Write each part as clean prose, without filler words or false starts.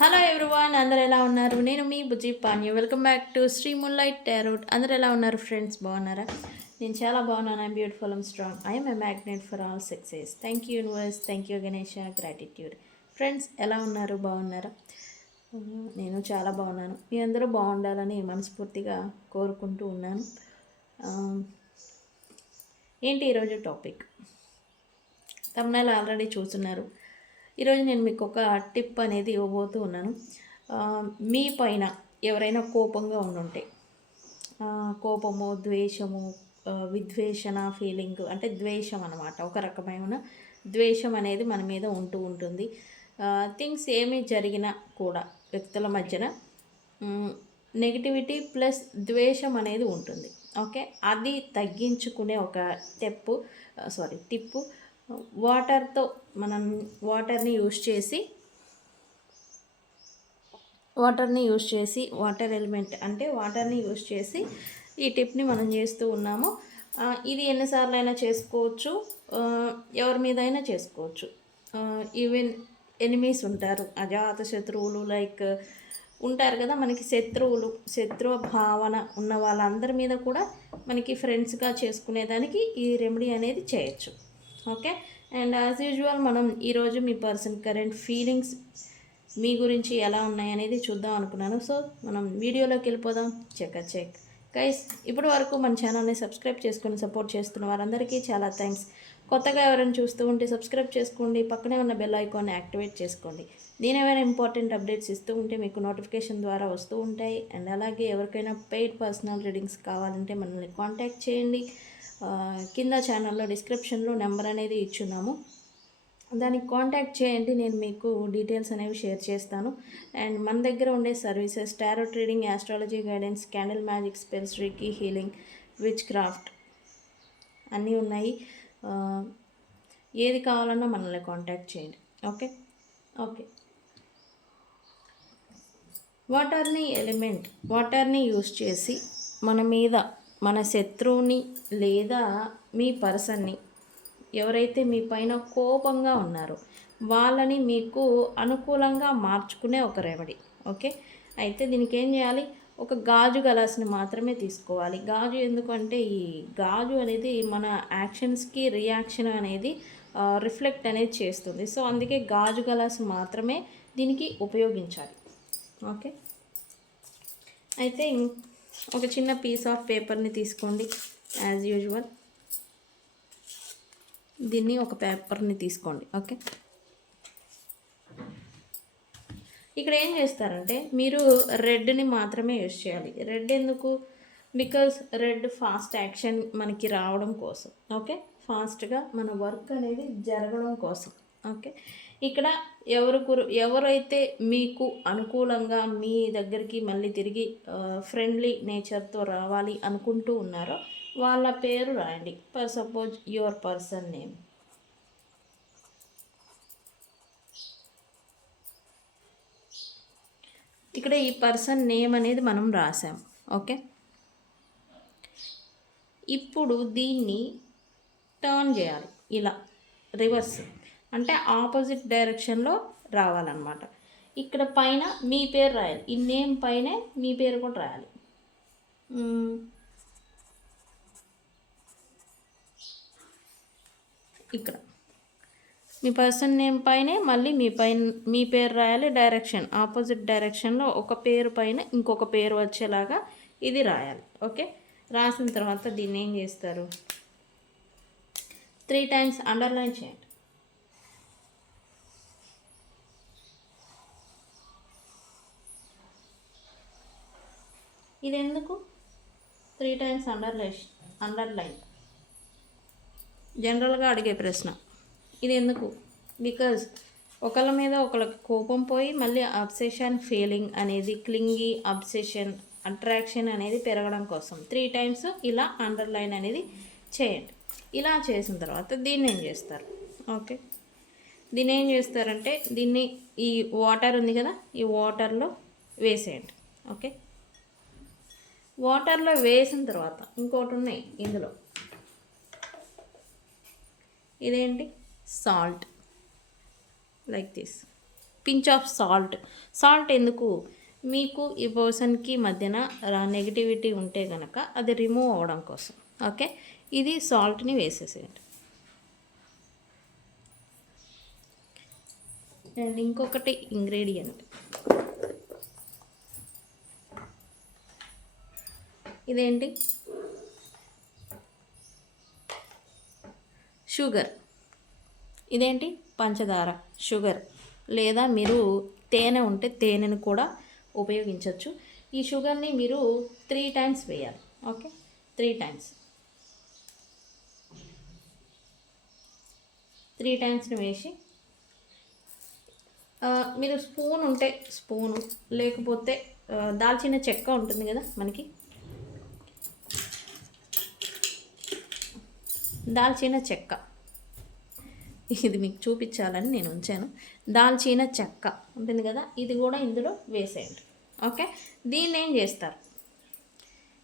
Hello everyone, అందరు ఎలా ఉన్నారు? నేను మీ బుజ్జి పాన్యు. Welcome back to Shri moonlight tarot. అందరు ఎలా ఉన్నారు ఫ్రెండ్స్? బాగున్నారా? నేను చాలా బాగున్నాను. I'm beautiful, I'm strong, I'm a magnet for all success. Thank you universe, thank you Ganesha, gratitude. Friends ఎలా ఉన్నారు? బాగున్నారా? నేను చాలా బాగున్నాను. మీ అందరూ బాగుండాలని మనస్ఫూర్తిగా కోరుకుంటూ ఉన్నాను. ఏంటి ఈరోజు టాపిక్? తమ్ముళ్ళు ఆల్రెడీ చూస్తున్నారు. ఈరోజు నేను మీకు ఒక టిప్ అనేది ఇవ్వబోతూ ఉన్నాను. మీ పైన ఎవరైనా కోపంగా ఉండుంటే, కోపము, ద్వేషము, విద్వేషణ ఫీలింగ్, అంటే ద్వేషం అనమాట. ఒక రకమైన ద్వేషం అనేది మన మీద ఉంటూ ఉంటుంది. థింగ్స్ ఏమి జరిగినా కూడా వ్యక్తుల మధ్యన నెగిటివిటీ ప్లస్ ద్వేషం అనేది ఉంటుంది. ఓకే, అది తగ్గించుకునే ఒక టిప్పు వాటర్తో మనం వాటర్ని యూజ్ చేసి వాటర్ ఎలిమెంట్ అంటే వాటర్ని యూజ్ చేసి ఈ టిప్ని మనం చేస్తూ ఉన్నాము. ఇది ఎన్నిసార్లు అయినా చేసుకోవచ్చు, ఎవరి మీద అయినా చేసుకోవచ్చు. ఈవెన్ ఎనిమీస్ ఉంటారు, అజాత శత్రువులు లైక్ ఉంటారు కదా, మనకి శత్రు భావన ఉన్న వాళ్ళందరి మీద కూడా మనకి ఫ్రెండ్స్గా చేసుకునేదానికి ఈ రెమెడీ అనేది చేయొచ్చు. ఓకే, అండ్ యాజ్ యూజువల్ మనం ఈరోజు మీ పర్సన్ కరెంట్ ఫీలింగ్స్ మీ గురించి ఎలా ఉన్నాయనేది చూద్దాం అనుకున్నాను. సో మనం వీడియోలోకి వెళ్ళిపోదాం. చెక్ గైస్, ఇప్పటి వరకు మన ఛానల్ని సబ్స్క్రైబ్ చేసుకుని సపోర్ట్ చేస్తున్న వారందరికీ చాలా థ్యాంక్స్. కొత్తగా ఎవరైనా చూస్తూ ఉంటే సబ్స్క్రైబ్ చేసుకోండి, పక్కనే ఉన్న బెల్ ఐకాన్ని యాక్టివేట్ చేసుకోండి. నేను ఏమైనా ఇంపార్టెంట్ అప్డేట్స్ ఇస్తూ ఉంటే మీకు నోటిఫికేషన్ ద్వారా వస్తూ ఉంటాయి. అండ్ అలాగే ఎవరికైనా పెయిడ్ పర్సనల్ రీడింగ్స్ కావాలంటే మనల్ని కాంటాక్ట్ చేయండి. కింద ఛానల్లో డిస్క్రిప్షన్లో నెంబర్ అనేది ఇచ్చున్నాము, దానికి కాంటాక్ట్ చేయండి. నేను మీకు డీటెయిల్స్ అనేవి షేర్ చేస్తాను. అండ్ మన దగ్గర ఉండే services tarot treading, astrology guidance, candle magic, spells, reiki, healing, which craft అన్నీ ఉన్నాయి. ఏది కావాలన్నా మనల్ని కాంటాక్ట్ చేయండి. ఓకే. వాటర్ని యూస్ చేసి మన మీద మన శత్రువుని లేదా మీ పర్సన్ని ఎవరైతే మీ పైన కోపంగా ఉన్నారో వాళ్ళని మీకు అనుకూలంగా మార్చుకునే ఒక రెమెడీ. ఓకే, అయితే దీనికి ఏం చేయాలి? ఒక గాజు గలాస్ని మాత్రమే తీసుకోవాలి. గాజు ఎందుకంటే ఈ గాజు అనేది మన యాక్షన్స్కి రియాక్షన్ అనేది రిఫ్లెక్ట్ అనేది చేస్తుంది. సో అందుకే గాజు గలాస్ మాత్రమే దీనికి ఉపయోగించాలి. ఓకే, అయితే ఒక చిన్న పీస్ ఆఫ్ పేపర్ని తీసుకోండి. యాజ్ యూజువల్ దీన్ని ఒక పేపర్ని తీసుకోండి. ఓకే, ఇక్కడ ఏం చేస్తారంటే మీరు రెడ్ని మాత్రమే యూజ్ చేయాలి. రెడ్ ఎందుకు? బికాజ్ రెడ్ ఫాస్ట్ యాక్షన్ మనకి రావడం కోసం. ఓకే, ఫాస్ట్గా మన వర్క్ అనేది జరగడం కోసం. ఓకే, ఇక్కడ ఎవరైతే మీకు అనుకూలంగా మీ దగ్గరికి మళ్ళీ తిరిగి ఫ్రెండ్లీ నేచర్తో రావాలి అనుకుంటూ ఉన్నారో వాళ్ళ పేరు రాయండి. For suppose your person name. ఇక్కడ ఈ పర్సన్ నేమ్ అనేది మనం రాసాం. ఓకే, ఇప్పుడు దీన్ని టర్న్ చేయాలి, ఇలా రివర్స్ అంటే ఆపోజిట్ డైరెక్షన్లో రావాలన్నమాట. ఇక్కడ పైన మీ పేరు రాయాలి. ఈ నేమ్ పైనే మీ పేరు కూడా రాయాలి. ఇక్కడ మీ పర్సన్ నేమ్ పైనే మళ్ళీ మీ పేరు రాయాలి. డైరెక్షన్ ఆపోజిట్ డైరెక్షన్లో ఒక పేరు పైన ఇంకొక పేరు వచ్చేలాగా ఇది రాయాలి. ఓకే, రాసిన తర్వాత దీన్ని ఏం చేస్తారు? 3 times అండర్లైన్ చేయండి. ఇది ఎందుకు 3 times అండర్లైన్? జనరల్గా అడిగే ప్రశ్న ఇది ఎందుకు? బికాజ్ ఒకళ్ళ మీద ఒకళ్ళకి కోపం పోయి మళ్ళీ అబ్సెషన్ ఫీలింగ్ అనేది, క్లింగి, అబ్సెషన్, అట్రాక్షన్ అనేది పెరగడం కోసం 3 times ఇలా అండర్లైన్ అనేది చేయండి. ఇలా చేసిన తర్వాత దీన్ని ఏం చేస్తారు? ఓకే, దీన్ని ఏం చేస్తారంటే దీన్ని ఈ వాటర్ ఉంది కదా, ఈ వాటర్లో వేసేయండి. ఓకే, వాటర్లో వేసిన తర్వాత ఇంకోటి ఉన్నాయి ఇందులో. ఇదేంటి? Salt, like this. Pinch of salt ఎందుకు, మీకు ఈ పర్సన్కి మధ్యన నెగిటివిటీ ఉంటే కనుక అది రిమూవ్ అవ్వడం కోసం. ఓకే, ఇది సాల్ట్ని వేసేసేయండి. అండ్ ఇంకొకటి ఇంగ్రీడియంట్, ఇదేంటి, షుగర్. ఇదేంటి, పంచదార, షుగర్. లేదా మీరు తేనె ఉంటే తేనెను కూడా ఉపయోగించవచ్చు. ఈ షుగర్ని మీరు 3 టైమ్స్ వేయాలి. ఓకే, 3 టైమ్స్, 3 టైమ్స్ని వేసి మీరు స్పూన్ ఉంటే స్పూను, లేకపోతే దాల్చిన చెక్క ఉంటుంది కదా మనకి, దాల్చిన చెక్క, ఇది మీకు చూపించాలని నేను ఉంచాను. దాల్చిన చెక్క ఉంటుంది కదా, ఇది కూడా ఇందులో వేసేయండి. ఓకే, దీన్ని ఏం చేస్తారు,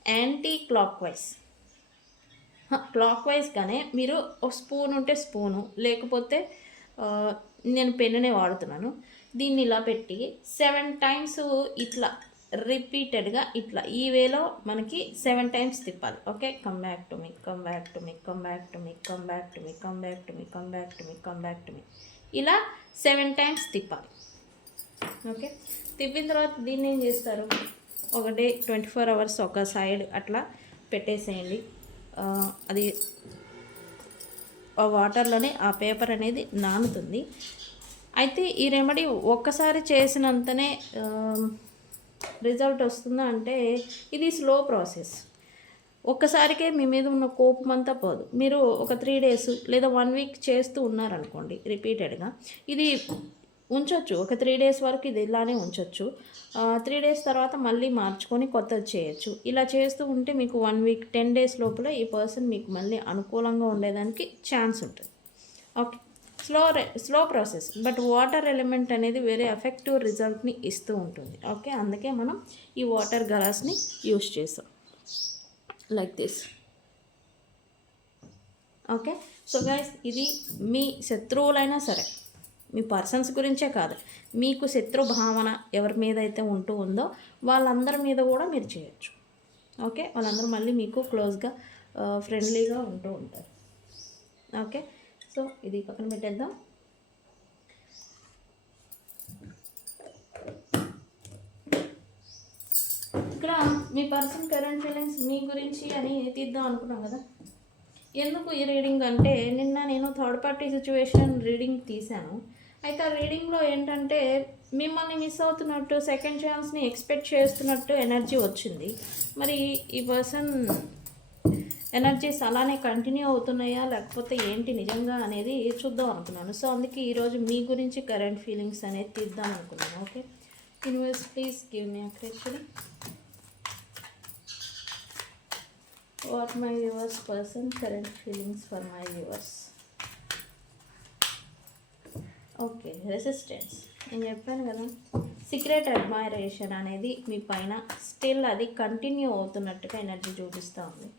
యాంటీ క్లాక్ వైజ్గానే మీరు ఒక స్పూన్ ఉంటే స్పూను, లేకపోతే నేను పెన్నునే వాడుతున్నాను. దీన్ని ఇలా పెట్టి 7 టైమ్స్ ఇట్లా రిపీటెడ్గా ఇట్లా ఈ వేలో మనకి 7 టైమ్స్ తిప్పాలి. Okay, come back to me, come back to me, come back to me, come back to me, come back to me, come back to me, come back to me, ఇలా 7 times తిప్పాలి. Okay, తిప్పిన తర్వాత దీన్ని ఏం చేస్తారు, ఒక day 24 hours ఒక side అట్లా పెట్టేసేయండి. అది ఆ వాటర్లోనే ఆ పేపర్ అనేది నానుతుంది. అయితే ఈ రెమెడీ ఒక్కసారి చేసినంతనే రిజల్ట్ వస్తుందా అంటే ఇది స్లో ప్రాసెస్. ఒక్కసారికే మీ మీద ఉన్న కోపం అంతా పోదు. మీరు ఒక 3 డేస్ లేదా 1 వీక్ చేస్తూ ఉన్నారనుకోండి రిపీటెడ్గా, ఇది ఉంచవచ్చు. ఒక 3 డేస్ వరకు ఇది ఇలానే ఉంచవచ్చు. 3 డేస్ తర్వాత మళ్ళీ మార్చుకొని కొత్తది చేయొచ్చు. ఇలా చేస్తూ ఉంటే మీకు 1 వీక్ 10 డేస్ లోపల ఈ పర్సన్ మీకు మళ్ళీ అనుకూలంగా ఉండేదానికి ఛాన్స్ ఉంటుంది. Okay, slow process, but water element అనేది వేరే ఎఫెక్టివ్ రిజల్ట్ని ఇస్తూ ఉంటుంది. ఓకే, అందుకే మనం ఈ వాటర్ గ్లాస్ని యూస్ చేస్తాం like this. Okay, so guys, ఇది మీ శత్రువులైనా సరే, మీ పర్సన్స్ గురించే కాదు, మీకు శత్రు భావన ఎవరి మీద అయితే ఉంటూ ఉందో వాళ్ళందరి మీద కూడా మీరు చేయొచ్చు. ఓకే, వాళ్ళందరూ మళ్ళీ మీకు క్లోజ్గా ఫ్రెండ్లీగా ఉంటూ ఉంటారు. ఓకే, సో ఇది పక్కన పెట్టేద్దాం. ఇక్కడ మీ పర్సన్ కరెంట్ ఫీలింగ్స్ మీ గురించి అని తీద్దాం అనుకున్నాం కదా. ఎందుకు ఈ రీడింగ్ అంటే, నిన్న నేను థర్డ్ పార్టీ సిచ్యువేషన్ రీడింగ్ తీశాను. అయితే ఆ రీడింగ్లో ఏంటంటే మిమ్మల్ని మిస్ అవుతున్నట్టు, సెకండ్ ఛాన్స్ని ఎక్స్పెక్ట్ చేస్తున్నట్టు ఎనర్జీ వచ్చింది. మరి ఈ పర్సన్ ఎనర్జీస్ అలానే కంటిన్యూ అవుతున్నాయా లేకపోతే ఏంటి నిజంగా అనేది చూద్దాం అనుకున్నాను. సో అందుకే ఈరోజు మీ గురించి కరెంట్ ఫీలింగ్స్ అనేది తీద్దాం అనుకున్నాను. Okay, universe please give me actually what my viewers person current feelings for my viewers. Okay, resistance, నేను చెప్పాను కదా, సీక్రెట్ అడ్మైరేషన్ అనేది మీ పైన స్టిల్ అది కంటిన్యూ అవుతున్నట్టుగా ఎనర్జీ చూపిస్తూ ఉంది.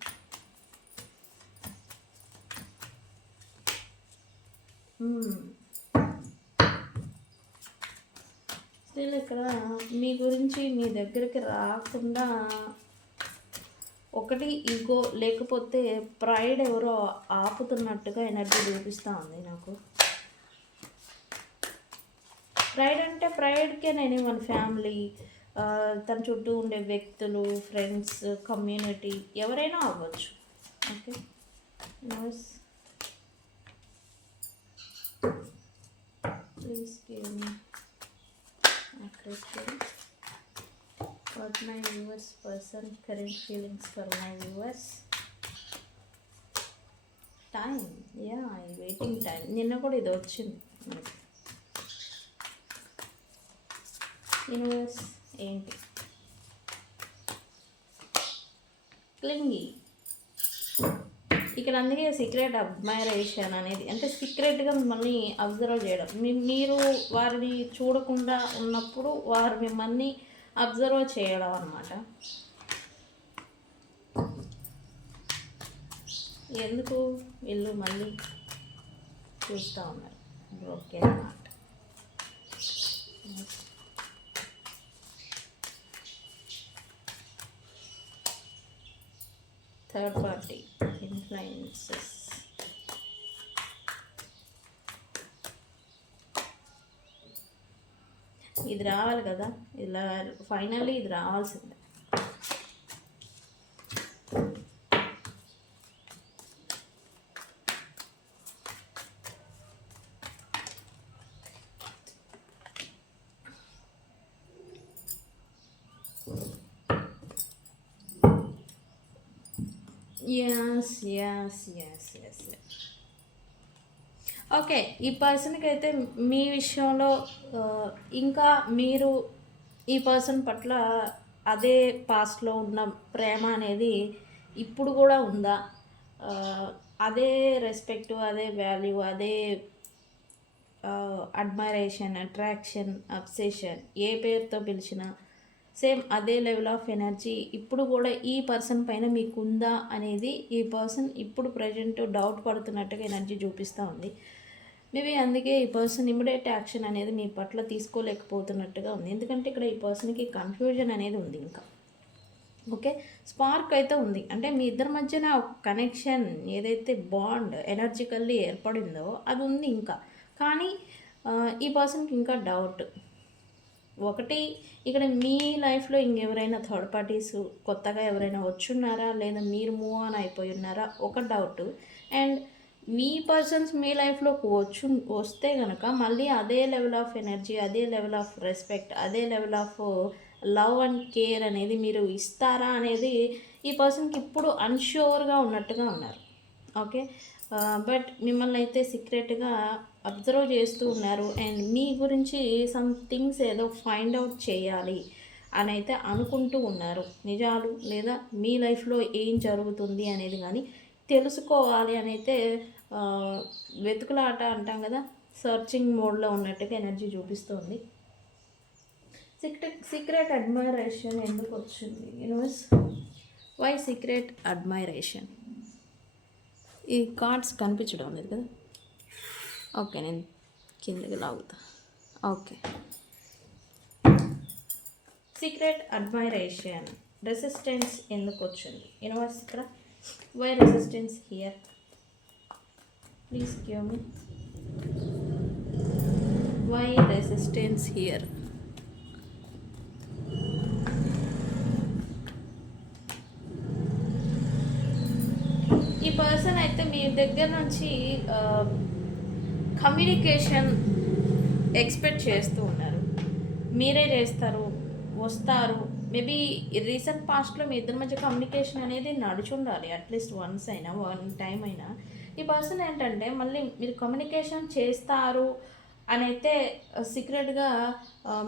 స్టిల్ ఇక్కడ మీ గురించి మీ దగ్గరికి రాకుండా ఒకటి ఈగో లేకపోతే ప్రైడ్ ఎవరో ఆపుతున్నట్టుగా ఎనర్జీ చూపిస్తూ ఉంది నాకు. ప్రైడ్ అంటే ప్రైడ్కే నేను మన ఫ్యామిలీ, తన చుట్టూ ఉండే వ్యక్తులు, ఫ్రెండ్స్, కమ్యూనిటీ ఎవరైనా అవ్వచ్చు. Okay, please give me what my viewers person current feelings for my viewers. Time, yeah waiting time. నిన్న కూడా ఇది వచ్చింది. యూనివర్స్ ఏంటి, క్లింగి, ఇక్కడ అందుకే సీక్రెట్ అడ్మైరేషన్ అనేది, అంటే సీక్రెట్గా మిమ్మల్ని అబ్జర్వ్ చేయడం. మీరు వారిని చూడకుండా ఉన్నప్పుడు వారు మిమ్మల్ని అబ్జర్వ్ చేయడం అన్నమాట. ఎందుకు వీళ్ళు మళ్ళీ చూస్తూ ఉన్నారు. Broken heart, third party influences. ఇది రావాలి కదా, ఇలా ఫైనల్లీ ఇది రావాల్సిందే. ఎస్. ఓకే, ఈ పర్సన్కి అయితే మీ విషయంలో ఇంకా మీరు ఈ పర్సన్ పట్ల అదే పాస్ట్లో ఉన్న ప్రేమ అనేది ఇప్పుడు కూడా ఉందా? అదే రెస్పెక్టు, అదే వాల్యూ, అదే అడ్మైరేషన్, అట్రాక్షన్, అబ్సెషన్, ఏ పేరుతో పిలిచినా సేమ్ అదే లెవెల్ ఆఫ్ ఎనర్జీ ఇప్పుడు కూడా ఈ పర్సన్ పైన మీకు ఉందా అనేది ఈ పర్సన్ ఇప్పుడు ప్రజెంట్ డౌట్ పడుతున్నట్టుగా ఎనర్జీ చూపిస్తూ ఉంది. మేబీ అందుకే ఈ పర్సన్ ఇమ్మీడియట్ యాక్షన్ అనేది మీ పట్ల తీసుకోలేకపోతున్నట్టుగా ఉంది. ఎందుకంటే ఇక్కడ ఈ పర్సన్కి కన్ఫ్యూజన్ అనేది ఉంది ఇంకా. ఓకే, స్పార్క్ అయితే ఉంది, అంటే మీ ఇద్దరి మధ్యన కనెక్షన్ ఏదైతే బాండ్ ఎనర్జికల్లీ ఏర్పడిందో అది ఉంది ఇంకా. కానీ ఈ పర్సన్కి ఇంకా డౌట్. ఒకటి, ఇక్కడ మీ లైఫ్లో ఇంకెవరైనా థర్డ్ పార్టీస్ కొత్తగా ఎవరైనా వచ్చున్నారా, లేదా మీరు మూవ్ ఆన్ అయిపోయి ఉన్నారా, ఒక డౌట్. అండ్ మీ పర్సన్స్ మీ లైఫ్లోకి వస్తే కనుక మళ్ళీ అదే లెవెల్ ఆఫ్ ఎనర్జీ, అదే లెవెల్ ఆఫ్ రెస్పెక్ట్, అదే level of love and care అనేది మీరు ఇస్తారా అనేది ఈ పర్సన్కి ఇప్పుడు అన్ష్యూర్గా ఉన్నట్టుగా ఉన్నారు. ఓకే, బట్ మిమ్మల్ని అయితే సీక్రెట్గా అబ్జర్వ్ చేస్తూ ఉన్నారు. అండ్ మీ గురించి సమ్ థింగ్స్ ఏదో ఫైండ్ అవుట్ చేయాలి అని అయితే అనుకుంటూ ఉన్నారు. నిజాలు లేదా మీ లైఫ్లో ఏం జరుగుతుంది అనేది కానీ తెలుసుకోవాలి అని అయితే వెతుకులాట అంటాం కదా, సర్చింగ్ మోడ్లో ఉన్నట్టుగా ఎనర్జీ చూపిస్తుంది. సీక్రెట్ అడ్మైరేషన్ ఎందుకు వచ్చింది యూనివర్స్? Why secret అడ్మైరేషన్? ఈ కార్డ్స్ కనిపించడం లేదు కదా. ఓకే, నేను కిందకి లాగుతా. ఓకే, సీక్రెట్ అడ్మైరేషన్, రెసిస్టెన్స్ ఎందుకు వచ్చింది యూనివర్స్ ఇక్కడ? Why resistance here? Please give me why resistance here. ఈ పర్సన్ అయితే మీ దగ్గర నుంచి కమ్యూనికేషన్ ఎక్స్పెక్ట్ చేస్తూ ఉన్నారు. మీరే చేస్తారు, వస్తారు. మేబీ రీసెంట్ పాస్ట్లో మీ ఇద్దరి మధ్య కమ్యూనికేషన్ అనేది నడుచుండాలి, అట్లీస్ట్ వన్స్ అయినా, వన్ టైం అయినా. ఈ పర్సన్ ఏంటంటే మళ్ళీ మీరు కమ్యూనికేషన్ చేస్తారు అని అయితే సీక్రెట్గా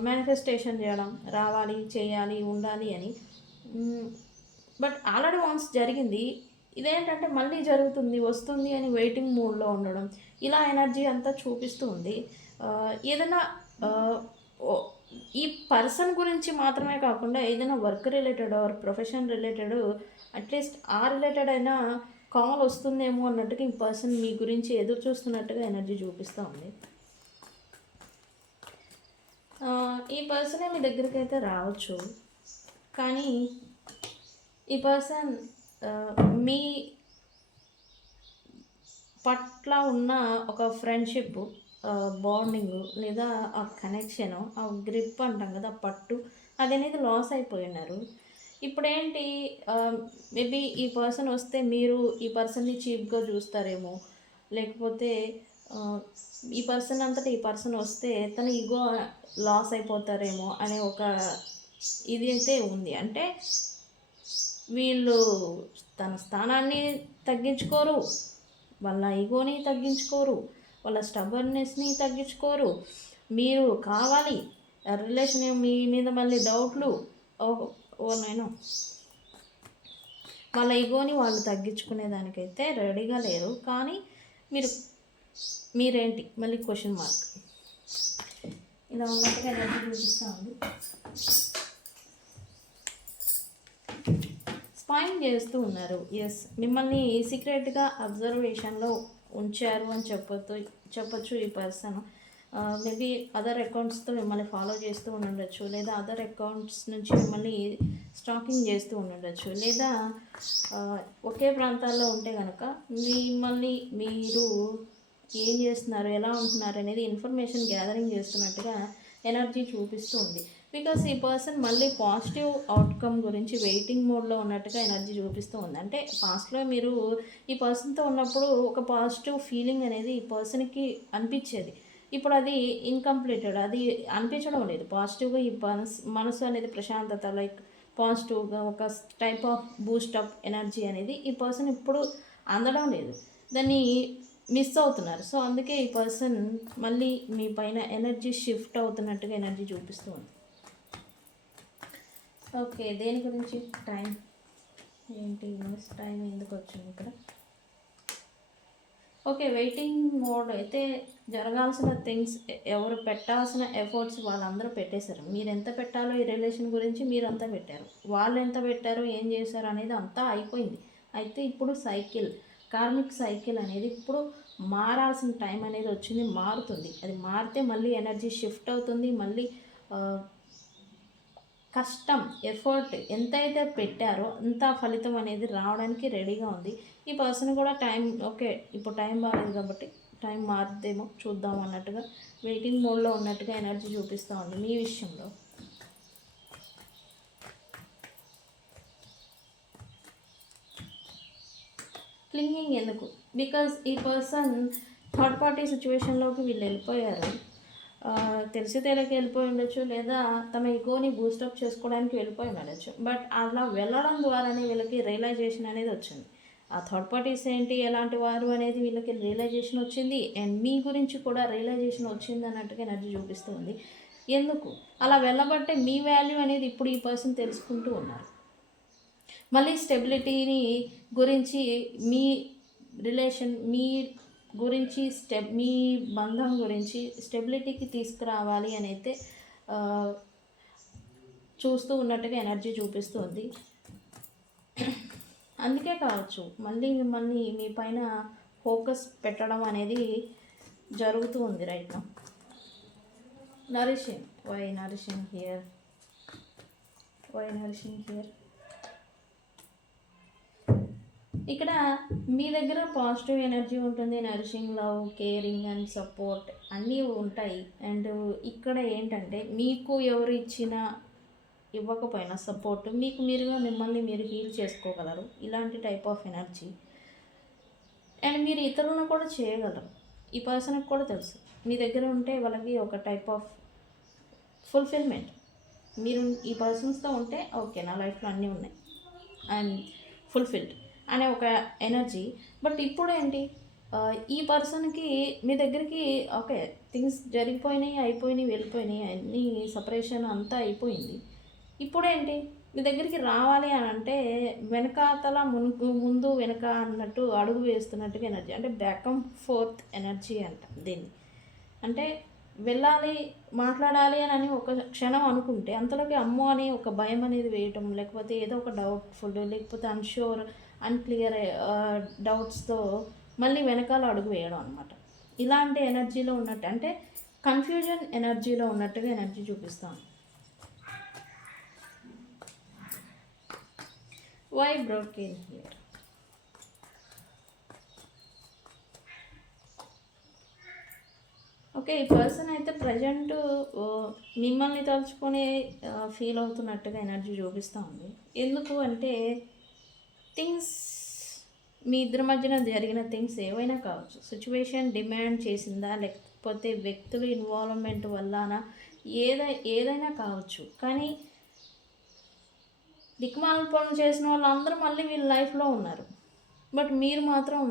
మేనిఫెస్టేషన్ చేయడం, రావాలి, చేయాలి, ఉండాలి అని. బట్ ఆల్రెడీ వన్స్ జరిగింది, ఇదేంటంటే మళ్ళీ జరుగుతుంది, వస్తుంది అని వెయిటింగ్ మూడ్లో ఉండడం, ఇలా ఎనర్జీ అంతా చూపిస్తూ ఉంది. ఏదైనా ఈ పర్సన్ గురించి మాత్రమే కాకుండా ఏదైనా work related are profession related at least ఆ రిలేటెడ్ అయినా కాల్ వస్తుందేమో అన్నట్టుగా ఈ పర్సన్ మీ గురించి ఎదురు చూస్తున్నట్టుగా ఎనర్జీ చూపిస్తూ ఉంది. ఈ పర్సనే మీ దగ్గరికి అయితే రావచ్చు, కానీ ఈ పర్సన్ మీ పట్ల ఉన్న ఒక ఫ్రెండ్షిప్, బాండింగ్ లేదా ఆ కనెక్షన్, ఆ గ్రిప్ అంటాం కదా, ఆ పట్టు, అది అనేది లాస్ అయిపోయి ఉన్నారు. ఇప్పుడేంటి, మేబీ ఈ పర్సన్ వస్తే మీరు ఈ పర్సన్ని చీప్గా చూస్తారేమో, లేకపోతే ఈ పర్సన్ అంతటా ఈ పర్సన్ వస్తే తన ఈగో లాస్ అయిపోతారేమో అనే ఒక ఇది అయితే ఉంది. అంటే వీళ్ళు తన స్థానాన్ని తగ్గించుకోరు, వాళ్ళ ఈగోని తగ్గించుకోరు, వాళ్ళ స్టబర్నెస్ని తగ్గించుకోరు. మీరు కావాలి రిలేషన్ మీ మీద మళ్ళీ డౌట్లు, నేను వాళ్ళ ఈగోని వాళ్ళు తగ్గించుకునే దానికైతే రెడీగా లేరు. కానీ మీరేంటి మళ్ళీ క్వశ్చన్ మార్క్ ఇలా ఉన్నట్టుగా ఎనర్జీ చూపిస్తూ ఉంది. స్పైన్ చేస్తూ ఉన్నారు. ఎస్, మిమ్మల్ని సీక్రెట్గా అబ్జర్వేషన్లో ఉంచారు అని చెప్పొచ్చు ఈ పర్సన్. మేబీ అదర్ అకౌంట్స్తో మిమ్మల్ని ఫాలో చేస్తూ ఉండొచ్చు, లేదా అదర్ అకౌంట్స్ నుంచి మిమ్మల్ని స్టాకింగ్ చేస్తూ ఉండొచ్చు, లేదా ఒకే ప్రాంతాల్లో ఉంటే కనుక మిమ్మల్ని మీరు ఏం చేస్తున్నారు, ఎలా ఉంటున్నారు అనేది ఇన్ఫర్మేషన్ గ్యాదరింగ్ చేస్తున్నట్టుగా ఎనర్జీ చూపిస్తూ ఉంది. బికాస్ ఈ పర్సన్ మళ్ళీ పాజిటివ్ అవుట్కమ్ గురించి వెయిటింగ్ మోడ్లో ఉన్నట్టుగా ఎనర్జీ చూపిస్తూ ఉంది. అంటే పాస్ట్లో మీరు ఈ పర్సన్తో ఉన్నప్పుడు ఒక పాజిటివ్ ఫీలింగ్ అనేది ఈ పర్సన్కి అనిపించేది. ఇప్పుడు అది ఇన్కంప్లీటెడ్, అది అనిపించడం లేదు. పాజిటివ్గా ఈ మనసు అనేది ప్రశాంతత, లైక్ పాజిటివ్గా ఒక టైప్ ఆఫ్ బూస్టప్ ఎనర్జీ అనేది ఈ పర్సన్ ఇప్పుడు అందడం లేదు, దాన్ని మిస్ అవుతున్నారు. సో అందుకే ఈ పర్సన్ మళ్ళీ మీ పైన ఎనర్జీ షిఫ్ట్ అవుతున్నట్టుగా ఎనర్జీ చూపిస్తూ ఉంది. ఓకే, దేని గురించి? టైం ఏంటి, టైం ఎందుకు వచ్చింది ఇక్కడ? ఓకే, వెయిటింగ్ మోడ్ అయితే జరగాల్సిన థింగ్స్, ఎవరు పెట్టాల్సిన ఎఫర్ట్స్ వాళ్ళందరూ పెట్టేశారు. మీరు ఎంత పెట్టాలో ఈ రిలేషన్ గురించి మీరంతా పెట్టారు, వాళ్ళు ఎంత పెట్టారో ఏం చేశారు అనేది అంతా అయిపోయింది. అయితే ఇప్పుడు సైకిల్, కార్మిక్ సైకిల్ అనేది ఇప్పుడు మారాల్సిన టైం అనేది వచ్చింది, మారుతుంది. అది మారితే మళ్ళీ ఎనర్జీ షిఫ్ట్ అవుతుంది. మళ్ళీ కష్టం, ఎఫర్ట్ ఎంతైతే పెట్టారో అంత ఫలితం అనేది రావడానికి రెడీగా ఉంది. ఈ పర్సన్ కూడా టైం, ఓకే ఇప్పుడు టైం బాగాలేదు కాబట్టి టైం మారుద్దేమో చూద్దాం అన్నట్టుగా వెయిటింగ్ మోడ్లో ఉన్నట్టుగా ఎనర్జీ చూపిస్తూ ఉంది మీ విషయంలో. క్లింగింగ్ ఎందుకు? బికాజ్ ఈ పర్సన్ థర్డ్ పార్టీ సిచ్యువేషన్లోకి వీళ్ళు వెళ్ళిపోయారు. తెలిసి తెలియక వెళ్ళిపోయి ఉండొచ్చు, లేదా తమ ఈగోని బూస్టప్ చేసుకోవడానికి వెళ్ళిపోయి ఉండొచ్చు. బట్ అలా వెళ్ళడం ద్వారానే వీళ్ళకి రియలైజేషన్ అనేది వచ్చింది. ఆ థర్డ్ పార్టీస్ ఏంటి, ఎలాంటి వారు అనేది వీళ్ళకి రియలైజేషన్ వచ్చింది. అండ్ మీ గురించి కూడా రియలైజేషన్ వచ్చింది అన్నట్టుగా ఎనర్జీ చూపిస్తుంది. ఎందుకు అలా వెళ్ళబట్టే మీ వాల్యూ అనేది ఇప్పుడు ఈ పర్సన్ తెలుసుకుంటూ ఉన్నారు. మళ్ళీ స్టెబిలిటీని గురించి, మీ రిలేషన్, మీ గురించి, మీ బంధం గురించి స్టెబిలిటీకి తీసుకురావాలి అని అయితే చూస్తూ ఉన్నట్టుగా ఎనర్జీ చూపిస్తుంది. అందుకే కావచ్చు మళ్ళీ మిమ్మల్ని మీ పైన ఫోకస్ పెట్టడం అనేది జరుగుతూ ఉంది right now. Nourishing, why nourishing here, why nourishing here? ఇక్కడ మీ దగ్గర పాజిటివ్ ఎనర్జీ ఉంటుంది, nourishing, love, caring and support అన్నీ ఉంటాయి. అండ్ ఇక్కడ ఏంటంటే మీకు ఎవరు ఇచ్చినా ఇవ్వకపోయినా సపోర్ట్, మీకు మీరుగా మిమ్మల్ని మీరు హీల్ చేసుకోగలరు, ఇలాంటి టైప్ ఆఫ్ ఎనర్జీ. అండ్ మీరు ఇతరులను కూడా చేయగలరు, ఈ పర్సన్కి కూడా తెలుసు. మీ దగ్గర ఉంటే వాళ్ళకి ఒక టైప్ ఆఫ్ ఫుల్ఫిల్మెంట్. మీరు ఈ పర్సన్స్తో ఉంటే ఓకే నా లైఫ్లో అన్నీ ఉన్నాయి, ఐఎమ్ ఫుల్ఫిల్డ్ అనే ఒక ఎనర్జీ. బట్ ఇప్పుడు ఏంటి, ఈ పర్సన్కి మీ దగ్గరికి ఓకే థింగ్స్ జరిగిపోయినాయి, అయిపోయినాయి, వెళ్ళిపోయినాయి, అన్నీ సపరేషన్ అంతా అయిపోయింది. ఇప్పుడేంటి మీ దగ్గరికి రావాలి అని అంటే వెనకాతల ముందు వెనక అన్నట్టు అడుగు వేస్తున్నట్టుగా ఎనర్జీ, అంటే బ్యాక్ అండ్ ఫోర్త్ ఎనర్జీ అంట దీన్ని. అంటే వెళ్ళాలి, మాట్లాడాలి అని ఒక క్షణం అనుకుంటే అంతలోకి అమ్మో అని ఒక భయం అనేది వేయటం, లేకపోతే ఏదో ఒక డౌట్ఫుల్, లేకపోతే అన్ష్యూర్, అన్క్లియర్ డౌట్స్తో మళ్ళీ వెనకాల అడుగు వేయడం అనమాట. ఇలాంటి ఎనర్జీలో ఉన్నట్టు, అంటే కన్ఫ్యూజన్ ఎనర్జీలో ఉన్నట్టుగా ఎనర్జీ చూపిస్తాను. Why broken here? ఓకే, ఈ పర్సన్ అయితే ప్రజెంట్ మిమ్మల్ని తలుచుకొని ఫీల్ అవుతున్నట్టుగా ఎనర్జీ చూపిస్తూ ఉంది. ఎందుకు అంటే థింగ్స్, మీ ఇద్దరి మధ్యన జరిగిన థింగ్స్ ఏవైనా కావచ్చు, సిచ్యువేషన్ డిమాండ్ చేసిందా, లేకపోతే వ్యక్తులు ఇన్వాల్వ్మెంట్ వల్లనా, ఏదైనా కావచ్చు. కానీ దిక్మాల పనులు చేసిన వాళ్ళందరూ మళ్ళీ వీళ్ళ లైఫ్లో ఉన్నారు, బట్ మీరు మాత్రం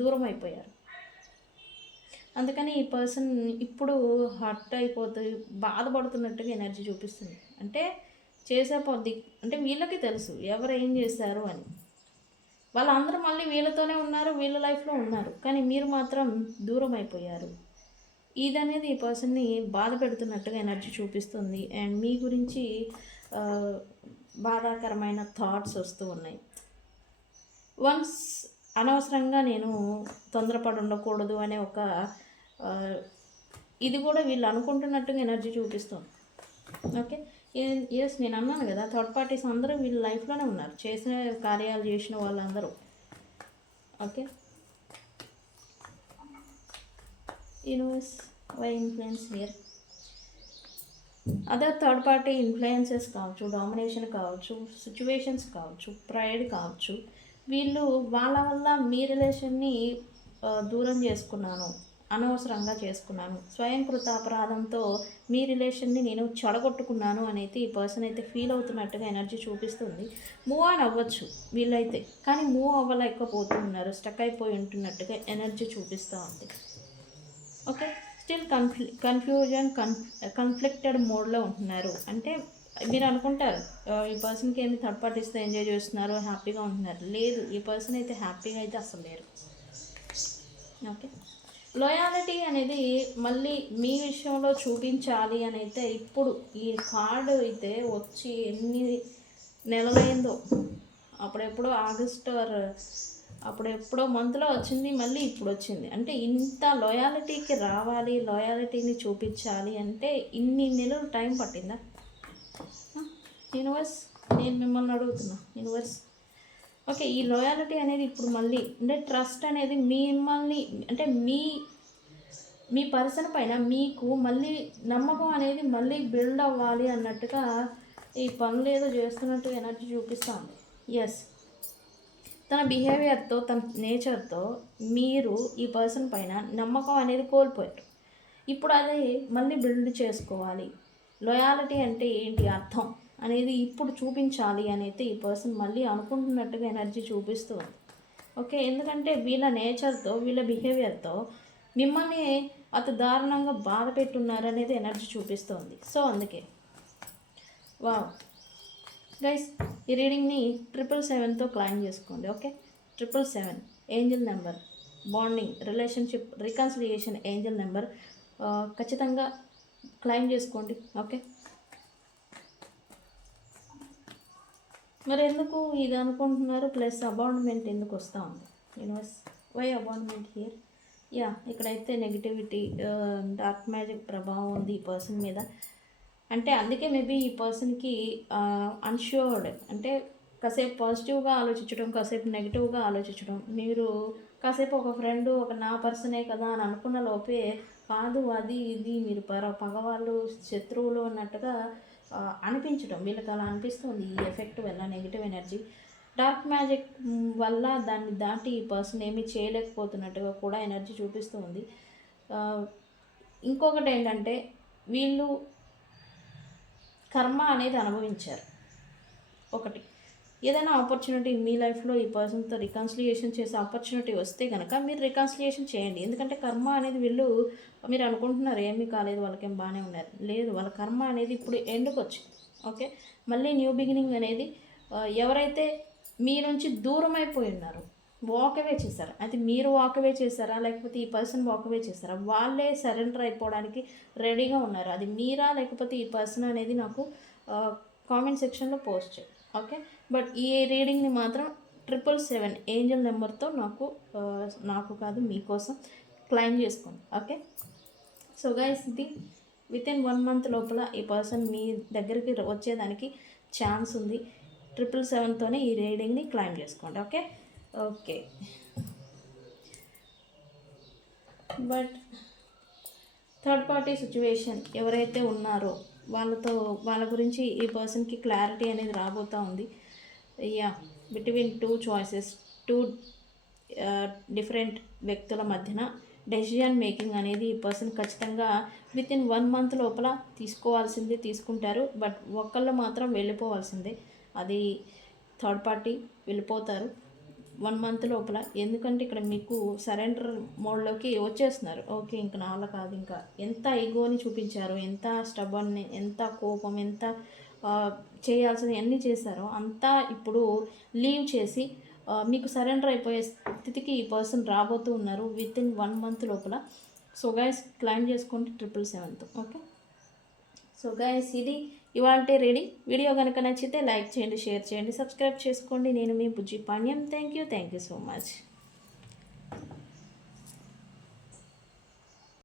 దూరం అయిపోయారు. అందుకని ఈ పర్సన్ ఇప్పుడు హర్ట్ అయిపోతూ బాధపడుతున్నట్టుగా ఎనర్జీ చూపిస్తుంది. అంటే చేసే పొద్దు, అంటే వీళ్ళకి తెలుసు ఎవరు ఏం చేశారు అని. వాళ్ళందరూ మళ్ళీ వీళ్ళతోనే ఉన్నారు, వీళ్ళ లైఫ్లో ఉన్నారు, కానీ మీరు మాత్రం దూరం అయిపోయారు. ఇది అనేది ఈ పర్సన్ని బాధ పెడుతున్నట్టుగా ఎనర్జీ చూపిస్తుంది. అండ్ మీ గురించి బాధాకరమైన థాట్స్ వస్తూ ఉన్నాయి. వన్స్ అనవసరంగా నేను తొందరపడి ఉండకూడదు అనే ఒక ఇది కూడా వీళ్ళు అనుకుంటున్నట్టుగా ఎనర్జీ చూపిస్తుంది. ఓకే, ఎస్ నేను అన్నాను కదా, థర్డ్ పార్టీస్ అందరూ వీళ్ళ లైఫ్లోనే ఉన్నారు, చేసిన కార్యాలు చేసిన వాళ్ళందరూ. Okay, universe why influence here. Other third party influences కావచ్చు, డామినేషన్ కావచ్చు, సిచ్యువేషన్స్ కావచ్చు, ప్రైడ్ కావచ్చు, వీళ్ళు వాళ్ళ వల్ల మీ రిలేషన్ని దూరం చేసుకున్నాను, అనవసరంగా చేసుకున్నాను, స్వయంకృత అపరాధంతో మీ రిలేషన్ని నేను చెడగొట్టుకున్నాను అనేది ఈ పర్సన్ అయితే ఫీల్ అవుతున్నట్టుగా ఎనర్జీ చూపిస్తుంది. మూవ్ ఆన్ అవ్వచ్చు వీళ్ళైతే, కానీ మూవ్ అవ్వలేకపోతున్నారు, స్టక్ అయిపోయి ఉంటున్నట్టుగా ఎనర్జీ చూపిస్తూ ఉంది. ఓకే, స్టిల్ కన్ఫ్యూజన్ కన్ఫ్లిక్టెడ్ మోడ్లో ఉంటున్నారు. అంటే మీరు అనుకుంటారు ఈ పర్సన్కి ఏంటి థర్డ్ పార్టీస్తో ఎంజాయ్ చేస్తున్నారు, హ్యాపీగా ఉంటున్నారు. లేదు, ఈ పర్సన్ అయితే హ్యాపీగా అయితే అసలు లేరు. ఓకే, లాయాలిటీ అనేది మళ్ళీ మీ విషయంలో చూపించాలి అని అయితే ఇప్పుడు ఈ కార్డు అయితే వచ్చి ఎన్ని నెలలైందో, అప్పుడెప్పుడో ఆగస్ట్ అప్పుడెప్పుడో మంత్లో వచ్చింది, మళ్ళీ ఇప్పుడు వచ్చింది. అంటే ఇంత లాయాలిటీకి రావాలి, లాయాలిటీని చూపించాలి అంటే ఇన్ని నెలలు టైం పట్టిందా? యూనివర్స్, నేను మిమ్మల్ని అడుగుతున్నా యూనివర్స్. ఓకే, ఈ లాయాలిటీ అనేది ఇప్పుడు మళ్ళీ అంటే ట్రస్ట్ అనేది మిమ్మల్ని అంటే మీ పర్సన్ పైన మీకు మళ్ళీ నమ్మకం అనేది మళ్ళీ బిల్డ్ అవ్వాలి అన్నట్టుగా ఈ పనులు ఏదో చేస్తున్నట్టు ఎనర్జీ చూపిస్తుంది. ఎస్, తన బిహేవియర్తో, తన నేచర్తో మీరు ఈ పర్సన్ పైన నమ్మకం అనేది కోల్పోయారు. ఇప్పుడు అది మళ్ళీ బిల్డ్ చేసుకోవాలి. లాయాలిటీ అంటే ఏంటి అర్థం అనేది ఇప్పుడు చూపించాలి అనేది ఈ పర్సన్ మళ్ళీ అనుకుంటున్నట్టుగా ఎనర్జీ చూపిస్తుంది. ఓకే, ఎందుకంటే వీళ్ళ నేచర్తో, వీళ్ళ బిహేవియర్తో మిమ్మల్ని అతి దారుణంగా బాధ పెట్టున్నారు అనేది ఎనర్జీ చూపిస్తుంది. సో అందుకే వావ్ గైస్, ఈ రీడింగ్ని 777తో క్లైమ్ చేసుకోండి. Okay, 777 Angel number, bonding, relationship, reconciliation Angel number ఖచ్చితంగా క్లైమ్ చేసుకోండి. ఓకే, మరి ఎందుకు ఇది అనుకుంటున్నారు? ప్లస్ అబాండ్మెంట్ ఎందుకు వస్తూ ఉంది? Universe why అబాండ్మెంట్ here? యా, ఇక్కడైతే నెగిటివిటీ, డార్క్ మ్యాజిక్ ప్రభావం ఉంది ఈ పర్సన్ మీద. అంటే అందుకే మేబీ ఈ పర్సన్కి అన్ష్యూర్డ్, అంటే కాసేపు పాజిటివ్గా ఆలోచించడం, కాసేపు నెగిటివ్గా ఆలోచించడం. మీరు కాసేపు ఒక ఫ్రెండ్, ఒక నా పర్సనే కదా అని అనుకున్న లోపే కాదు అది ఇది మీరు పగవాళ్ళు, శత్రువులు అన్నట్టుగా అనిపించడం. వీళ్ళకి అలా అనిపిస్తుంది ఈ ఎఫెక్ట్ వల్ల, నెగిటివ్ ఎనర్జీ, డార్క్ మ్యాజిక్ వల్ల దాన్ని దాటి ఈ పర్సన్ ఏమీ చేయలేకపోతున్నట్టుగా కూడా ఎనర్జీ చూపిస్తుంది. ఇంకొకటి ఏంటంటే వీళ్ళు కర్మ అనేది అనుభవించారు. ఒకటి, ఏదైనా ఆపర్చునిటీ మీ లైఫ్లో ఈ పర్సన్తో రికన్సిలియేషన్ చేసే ఆపర్చునిటీ వస్తే కనుక మీరు రికన్సిలియేషన్ చేయండి. ఎందుకంటే కర్మ అనేది వీళ్ళు, మీరు అనుకుంటున్నారు ఏమీ కాలేదు, వాళ్ళకేం బాగానే ఉన్నారు. లేదు, వాళ్ళ కర్మ అనేది ఇప్పుడు ఎండ్కి వచ్చింది. ఓకే, మళ్ళీ న్యూ బిగినింగ్ అనేది ఎవరైతే మీ నుంచి దూరం అయిపోయి ఉన్నారో, వాకవే చేశారు, అది మీరు వాకవే చేశారా లేకపోతే ఈ పర్సన్ వాకవే చేశారా, వాళ్ళే సరెండర్ అయిపోవడానికి రెడీగా ఉన్నారు. అది మీరా లేకపోతే ఈ పర్సన్ అనేది నాకు కామెంట్ సెక్షన్లో పోస్ట్ చేయండి. ఓకే, బట్ ఈ రీడింగ్ని మాత్రం 777 ఏంజల్ నెంబర్తో నాకు కాదు మీకోసం క్లైమ్ చేసుకోండి. ఓకే, సో గైస్, ఇది వితిన్ 1 month లోపల ఈ పర్సన్ మీ దగ్గరికి వచ్చేదానికి ఛాన్స్ ఉంది. 777తోనే ఈ రీడింగ్ని క్లైమ్ చేసుకోండి. Okay okay, but third party situation ఎవరైతే ఉన్నారో వాళ్ళ గురించి ఈ పర్సన్కి క్లారిటీ అనేది రాబోతూ ఉంది. యా, బిట్వీన్ 2 choices, 2 డిఫరెంట్ వ్యక్తుల మధ్యన డెసిజన్ మేకింగ్ అనేది ఈ పర్సన్ ఖచ్చితంగా వితిన్ 1 month లోపల తీసుకుంటారు. బట్ ఒకళ్ళు మాత్రం వెళ్ళిపోవాల్సిందే, అది థర్డ్ పార్టీ వెళ్ళిపోతారు 1 month లోపల. ఎందుకంటే ఇక్కడ మీకు సరెండర్ మోడ్లోకి వచ్చేస్తున్నారు. ఓకే, ఇంకా నా వల్ల కాదు, ఇంకా ఎంత ఈగోని చూపించారు, ఎంత స్టబర్ని, ఎంత కోపం, ఎంత చేయాల్సిన అన్నీ చేశారో అంతా ఇప్పుడు లీవ్ చేసి మీకు సరెండర్ అయిపోయే స్థితికి ఈ పర్సన్ రాబోతూ ఉన్నారు వితిన్ 1 month లోపల. సో గైస్, క్లైమ్ చేసుకోండి 777తో. ఓకే, సో గైస్, ఇది ఇవాల్టి రీడింగ్. వీడియో కనుక నచ్చితే లైక్ చేయండి, షేర్ చేయండి, సబ్స్క్రైబ్ చేసుకోండి. నేను మీ బుజ్జి Panyam. Thank you so much.